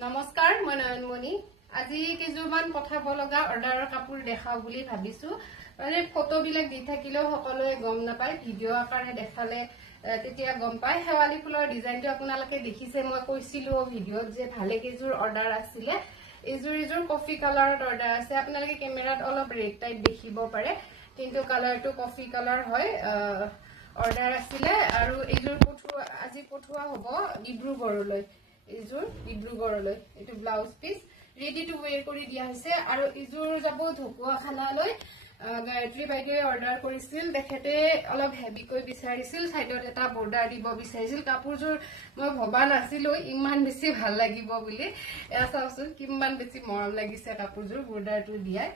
নমস্কাৰ মই নয়নমণি আজি কিছুমান পঠাব লগা অৰ্ডাৰৰ কাপোৰ দেখাও বুলি ভাবিছো মানে ফটো বিলাক দি থাকিলেও সকলোৱে গম নাপায় ভিডিও আকাৰে দেখালে তেতিয়া গম পায় হেৱালি ফুলৰ ডিজাইনটো আপোনালোকে দেখিছে মই কৈছিলো ভিডিওত যে ভালে কেজুৰ অৰ্ডাৰ আছিল এজুৰ কফি কালাৰত অৰ্ডাৰ আছে আপোনালোকে কেমেৰাত অলপ ৰেড টাইপ দেখিব পাৰে কিন্তু কালাৰটো কফি কালাৰ হয় অৰ্ডাৰ আছিল আৰু এজুৰ আজি পঠোৱা হ'ব ডিব্ৰুগড়লৈ এজুৰ ডিব্ৰুগড়লৈ এটো blouse piece ready to where কৰি দিয়া হৈছে আৰু এজুৰ যাব ঢকুৱাখানালৈ গায়ত্ৰী বাইদেৱে অৰ্ডাৰ কৰিছিল দেখেতে অলপ হেভিকৈ বিচাৰিছিল সাইডত এটা বৰ্ডাৰ দিব বিচাৰিছিল কাপোৰজোৰ মই ভবা নাছিলো ইমান বেছি ভাল লাগিব বুলি চাওচোন কিমান বেছি মৰম লাগিছে কাপোৰজোৰ বৰ্ডাৰটো দিয়াই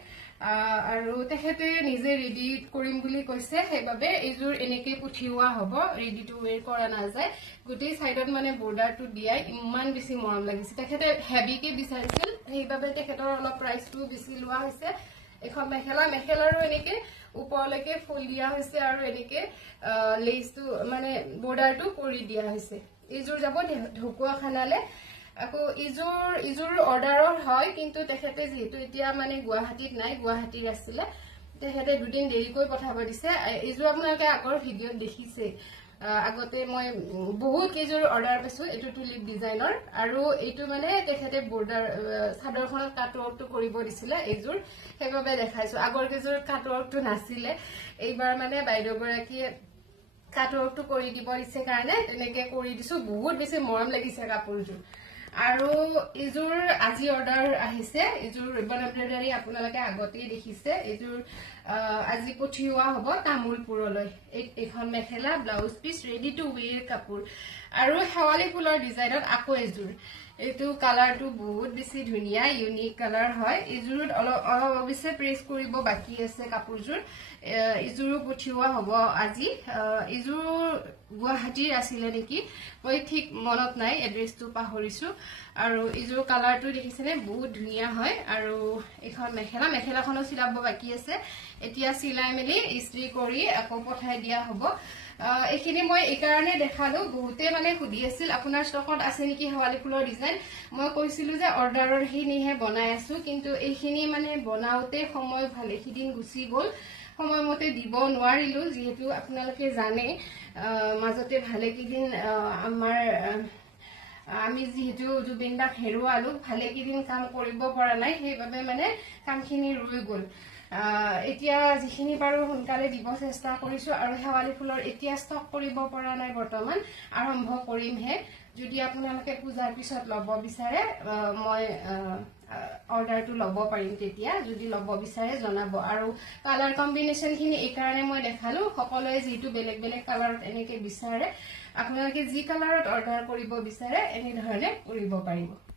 আৰু তেখেতে নিজে ৰেডি কৰিম বুলি কৈছে সেইবাবে এজুৰ এনেকে পুঠিওৱা হ'ব ৰেডি টু ওয়্যাৰ কৰা নাযায় গুটি সাইডত মানে বৰ্ডাৰটো দিয়াই ইমান বেছি মৰম লাগিছে তেখেতে হেভিকে বিচাৰিছিল সেইবাবে তেখেতৰ অলপ প্ৰাইসটো বেছি লোৱা হৈছে এখন মেখেলাৰো এনেকে ওপৰলৈকে ফুল দিয়া হৈছে আৰু এনেকে লেসটো মানে বৰ্ডাৰটো কৰি দিয়া হৈছে এজুৰ যাব ঢকুৱাখানালে আকৌ ইজুৰ অৰ্ডাৰৰ হয় কিন্তু তেখেতে যেহেতু এতিয়া মানে গুৱাহাটীত নাই গুৱাহাটীৰ আছিল তেখেতে দুদিন দেৰিকৈ পঠাব দিছে ইজুৰ আপোনালোকে আগৰ ভিডিওত দেখিছে আগতে মই বহুত কেজুৰ অৰ্ডাৰ পাইছো এটো টুলিপ ডিজাইনৰ আৰু এইটো মানে তেখেতে বৰ্ডাৰ সাদৰখনত কাটৱৰ্কটো কৰিব দিছিল এজুৰ সেইবাবে দেখাইছো আগৰ কেজুৰ কাটৱৰ্কটো নাছিলে এইবাৰ মানে বাইদেউ গৰাকীয়ে কাটৱৰ্কটো কৰি দিব দিছে কাৰণে তেনেকে কৰি দিছো বহুত বেছি মৰম লাগিছে কাপোৰজোৰ আৰু এজুৰ আজি অৰ্ডাৰ আহিছে এজুৰ ৰিবন এমব্ৰয়ডাৰী আপোনালোকে আগতেই দেখিছে এজুৰ আজি পঠিওৱা হ'ব তামুলপুৰলৈ এখন mekhela blouse piece ready to wear কাপোৰ আৰু হেৱালি ফুলৰ ডিজাইনত আকৌ এজুৰ এটো কালাৰটো বহুত বেছি ধুনিয়া ইউনিক কালাৰ হয় এজুৰত অলপ অৱশ্যে প্ৰেস কৰিব বাকি আছে কাপোৰজোৰ এজুৰো পঠিওৱা হ'ব আজি এজুৰ গুৱাহাটীৰ আছিল নেকি মই ঠিক মনত নাই এড্ৰেছটো পাহৰিছো আৰু এজুৰ কালাৰটো দেখিছেনে বহুত ধুনিয়া হয় আৰু এখন মেখেলাখনো চিলাব বাকি আছে এতিয়া চিলাই মেলি ইস্ত্ৰি কৰি আকৌ পঠাই দিয়া হ'ব এখিনি মই এই কাৰণে দেখালো বহুতে মানে খুদি আছিল আপোনাৰ ষ্টকত আছে নেকি হেৱালি ফুলৰ ডিজাইন মই কৈছিলো যে অৰ্ডাৰৰ হিনিহে বনাই আছো কিন্তু এইখিনি মানে বনাওতে সময় ভালে খিদিন গুছি গল সময়মতে দিব নোৱাৰিলো যেহেতু আপোনালোকে জানে মাজতে ভালে কিদিন আমাৰ আমি যেহেতু জুবিনদাক হেৰুৱালো ভালে কিদিন কাম কৰিব পৰা নাই সেইবাবে মানে কামখিনি ৰৈ গল এতিয়া যিখিনি পাৰো সোনকালে দিব চেষ্টা কৰিছো আৰু হেৱালি ফুলৰ এতিয়া ষ্টক কৰিব পৰা নাই বৰ্তমান আৰম্ভ কৰিমহে যদি আপোনালোকে পূজাৰ পিছত লব বিচাৰে মই অৰ্ডাৰটো লব পাৰিম তেতিয়া যদি লব বিচাৰে জনাব আৰু কালাৰ কম্বিনেশন খিনি এই কাৰণে মই দেখালো সকলোৱে যেটো বেলেগ বেলেগ কালাৰত এনেকে বিচাৰে আপোনালোকে যি কালাৰত অৰ্ডাৰ কৰিব বিচাৰে এনে ধৰণে কৰিব পাৰিব